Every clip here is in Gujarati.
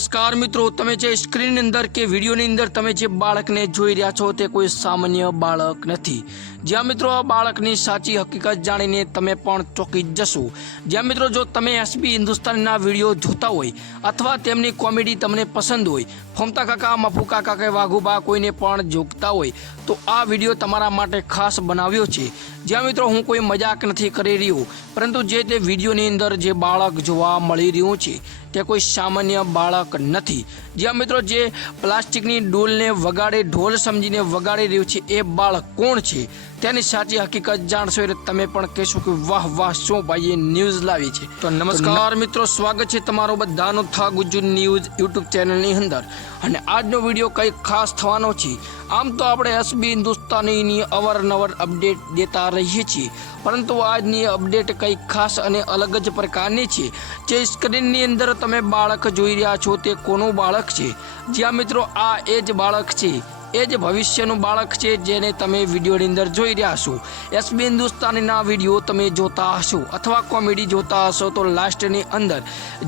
નમસ્કાર મિત્રો, તમે જે સ્ક્રીનની અંદર કે વિડીયોની અંદર તમે જે બાળકને જોઈ રહ્યા છો તે કોઈ સામાન્ય બાળક નથી। જ્યાં મિત્રો આ બાળકની સાચી હકીકત જાણીને તમે પણ ચોંકી જશો। જ્યાં મિત્રો જો તમે એસબી હિન્દુસ્તાનના વિડીયો જોતા હોય અથવા તેમની કોમેડી તમને પસંદ હોય, ફોમતા કાકા, મફુ કાકા કે વાઘુબા કોઈને પણ જોગતા હોય તો આ વિડીયો તમારા માટે ખાસ બનાવ્યો છે। જ્યાં મિત્રો હું કોઈ મજાક નથી કરી રહ્યો, પરંતુ જે તે વિડીયોની અંદર જે બાળક જોવા મળી રહ્યું છે તે કોઈ સામાન્ય બાળક નથી। જ્યાં મિત્રો જે પ્લાસ્ટિકની ડોલને વગાડે, ઢોલ સમજીને વગાડી રહ્યું છે એ બાળક કોણ છે તેની સાચી હકીકત જાણશો એટલે તમે પણ કહેશો કે વાહ વાહ, શું ભાઈએ ન્યૂઝ લાવી છે। તો નમસ્કાર મિત્રો, સ્વાગત છે તમારો બધાનો થા ગુજ્જુ ન્યૂઝ યુટ્યુબ ચેનલની અંદર। અને આજનો વિડીયો કંઈક ખાસ થવાનો છે। આમ તો આપણે એસબી હિન્દુસ્તાનીની અવારનવાર અપડેટ દેતા રહીએ છીએ, પરંતુ આજની અપડેટ કંઈક ખાસ અને અલગ જ પ્રકારની છે। જે સ્ક્રીનની અંદર તમે બાળક જોઈ રહ્યા છો તે કોનું બાળક છે? જ્યાં મિત્રો આ એ જ બાળક છે, એ જ ભવિષ્યનું બાળક છે જેને તમે વિડીયોની અંદર જોઈ રહ્યા છો। એસબી હિન્દુસ્તાનીના વિડીયો તમે જોતા હશો અથવા કોમેડી જોતા હશો તો લાસ્ટની અંદર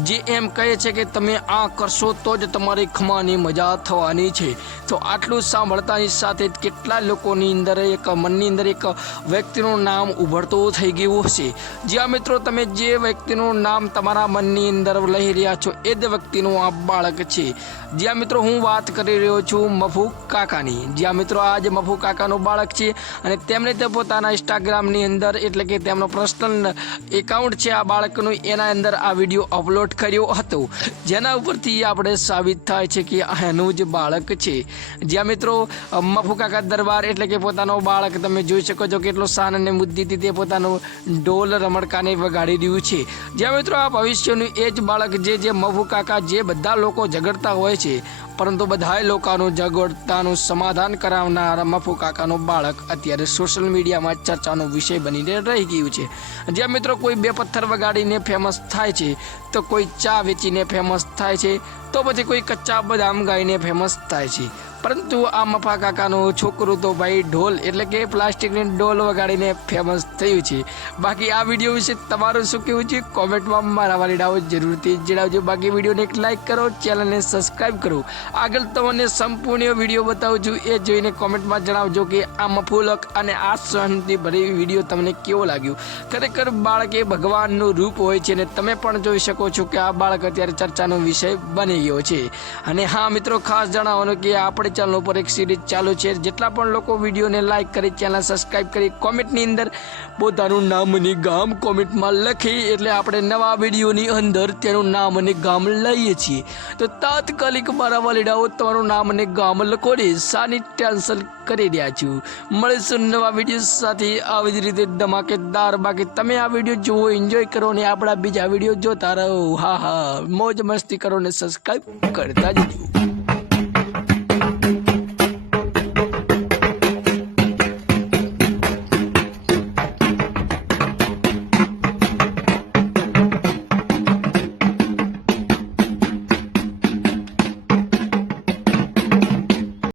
જે એમ કહે છે કે તમે આ કરશો તો જ તમારી ખમાની મજા થવાની છે। તો આટલું સાંભળતાની સાથે જ કેટલા લોકોની અંદર મનની અંદર એક વ્યક્તિનું નામ ઉભરતું થઈ ગયું હશે। જ્યાં મિત્રો તમે જે વ્યક્તિનું નામ તમારા મનની અંદર લઈ રહ્યા છો એ જ વ્યક્તિનું આ બાળક છે। જ્યાં મિત્રો હું વાત કરી રહ્યો છું મફુ કાકાની। જ્યાં મિત્રો આજે મફુ કાકાનું બાળક છે અને તેમણે તે પોતાના ઇન્સ્ટાગ્રામની અંદર એટલે કે તેમનો પર્સનલ એકાઉન્ટ છે આ બાળકનું, એના અંદર આ વિડીયો અપલોડ કર્યો હતો, જેના ઉપરથી આપણે સાબિત થાય છે કે એનું જ બાળક છે। જ્યાં મિત્રો મફુ કાકા દરબાર એટલે કે પોતાનો બાળક તમે જોઈ શકો છો કેટલો શાન અને મુદ્દીથી તે પોતાનું ઢોલ રમણકાને વગાડી રહ્યું છે। જ્યાં મિત્રો આ ભવિષ્યનું એ જ બાળક જે મફુ કાકા જે બધા લોકો ઝઘડતા હોય છે, પરંતુ બધાય લોકોનું ઝઘડતાનું સમાધાન કરાવનાર મફુ કાકાનું બાળક અત્યારે સોશિયલ મીડિયામાં ચર્ચાનો વિષય બનીને રહી ગયું છે। જ્યાં મિત્રો કોઈ બે પથ્થર વગાડીને ફેમસ થાય છે, તો કોઈ ચા વેચીને ફેમસ થાય છે, તો પછી કોઈ કચ્ચા બદામ ગાઈને ફેમસ થાય છે, પરંતુ આ મફા કાકાનું છોકરું તો ભાઈ ઢોલ એટલે કે પ્લાસ્ટિકની ડોલ વગાડીને ફેમસ થયું છે। બાકી આ વિડીયો વિશે તમારું શું કહેવું છે કોમેન્ટમાં મારા વાલીડાઓ જરૂરથી જણાવજો। બાકી વિડીયોને એક લાઇક કરો, ચેનલને સબસ્ક્રાઈબ કરો। આગળ તમને સંપૂર્ણ વિડીયો બતાવું છું, એ જોઈને કોમેન્ટમાં જણાવજો કે આ મફુલક અને આ શાંતિ ભરી વિડીયો તમને કેવો લાગ્યો। ખરેખર બાળક એ ભગવાનનું રૂપ હોય છે અને તમે પણ જોઈ શકો છો કે આ બાળક અત્યારે ચર્ચાનો વિષય બની ગયો છે। અને હા મિત્રો, ખાસ જણાવવાનું કે આપણે ચેનલ ઉપર એક સિરીઝ ચાલુ છે। જેટલા પણ લોકો વિડીયોને લાઇક કરી, ચેનલ સબસ્ક્રાઈબ કરી, કોમેન્ટની અંદર પોતાનું નામ અને ગામ કોમેન્ટમાં લખી એટલે આપણે નવા વિડીયોની અંદર તેનું નામ અને ગામ લઈએ છીએ। તો તાત્કાલિક મારા વાલીડાઓ તમારું નામ અને ગામ લખો ને સાની ટેન્શન કરી રહ્યા છું। મળીશું નવા વિડીયો સાથે આવી જ રીતે ધમાકેદાર। બાકી તમે આ વિડીયો જુઓ, એન્જોય કરો ને આપણા બીજા વિડીયો જોતા રહો। હા, મોજ મસ્તી કરો ને સબસ્ક્રાઈબ કરતા જજો।